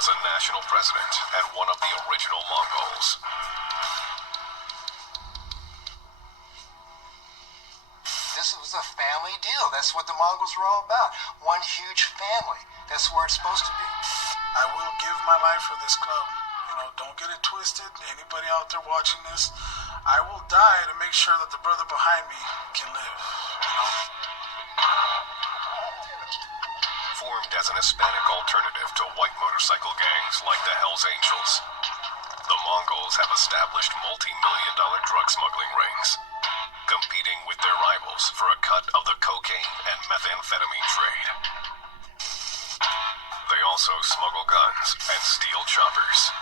was a national president and one of the original Mongols. This was a family deal. That's what the Mongols were all about. One huge family. That's where it's supposed to be. I will give my life for this club. Don't get it twisted. Anybody out there watching this, I will die to make sure that the brother behind me can live. Formed as an Hispanic alternative to white motorcycle gangs like the Hells Angels, the Mongols have established multi-million-dollar drug smuggling rings, competing with their rivals for a cut of the cocaine and methamphetamine trade. They also smuggle guns and steal choppers.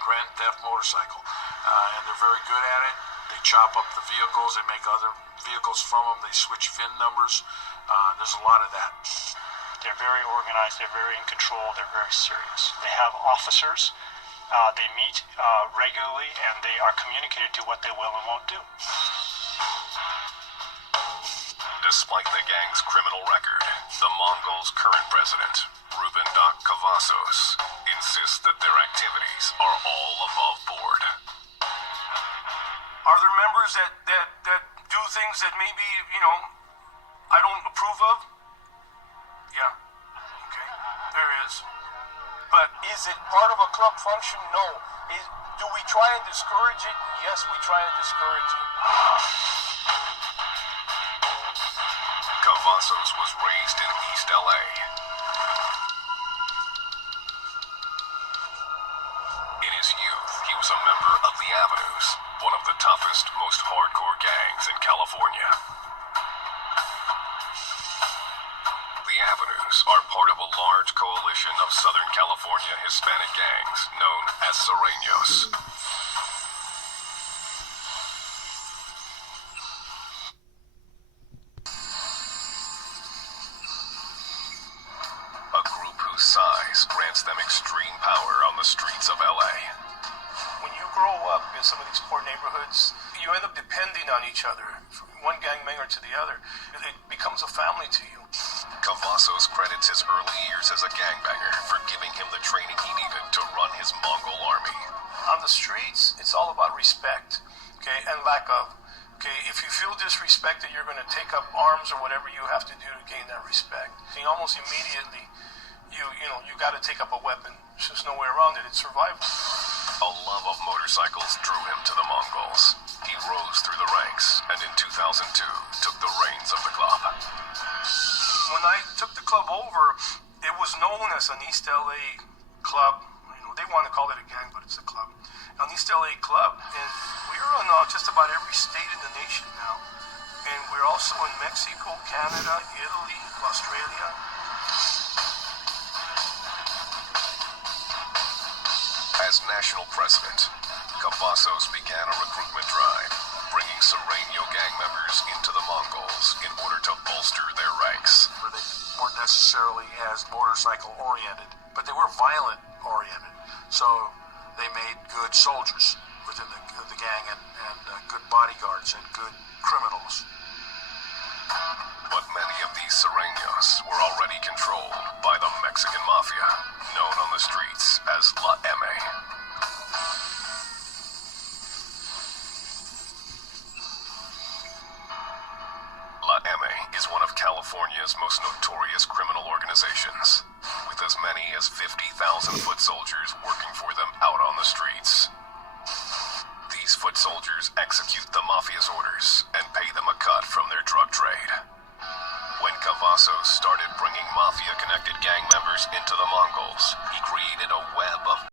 Grand theft motorcycle. And they're very good at it. They chop up the vehicles. They make other vehicles from them. They switch VIN numbers. There's a lot of that. They're very organized. They're very in control. They're very serious. They have officers. They meet regularly, and they are communicated to what they will and won't do. Despite the gang's criminal record, the Mongols' current president, Ruben Doc Cavazos, insists that their activities are all above board. Are there members that do things that maybe, I don't approve of? Yeah. Okay. There is. But is it part of a club function? No. Do we try and discourage it? Yes, we try and discourage it. Cavazos was raised in East LA. In his youth, he was a member of the Avenues, one of the toughest, most hardcore gangs in California. The Avenues are part of a large coalition of Southern California Hispanic gangs known as Sureños. A group whose size grants them extreme power on the streets of LA. When you grow up in some of these poor neighborhoods, you end up depending on each other, from one gangbanger to the other. It becomes a family to you. Cavazos credits his early years as a gangbanger for giving him the training he needed to run his Mongol army. On the streets, it's all about respect, okay, and lack of. Okay, if you feel disrespected, you're going to take up arms or whatever you have to do to gain that respect. And almost immediately, you got to take up a weapon. There's just no way around it. It's survival. A love of motorcycles drew him to the Mongols. He rose through the ranks, and in 2002, took the reins of the club. When I took the club over, it was known as an East LA club. They want to call it a gang, but it's a club. An East LA club, and we're in just about every state in the nation now. And we're also in Mexico, Canada, Italy, Australia. As national president, Cavazos began a recruitment drive, bringing Sureño gang members into the Mongols in order to bolster their ranks. They weren't necessarily as motorcycle oriented, but they were violent oriented. So they made good soldiers within the gang and good bodyguards and good criminals. But many of these Sureños were already controlled by the Mexican mafia, known on the streets as La M. La M is one of California's most notorious criminal organizations, with as many as 50,000 foot soldiers working for them out on the streets. These foot soldiers execute the mafia's orders and pay them a cut from their drug trade. When Cavazos started bringing mafia-connected gang members into the Mongols, he created a web of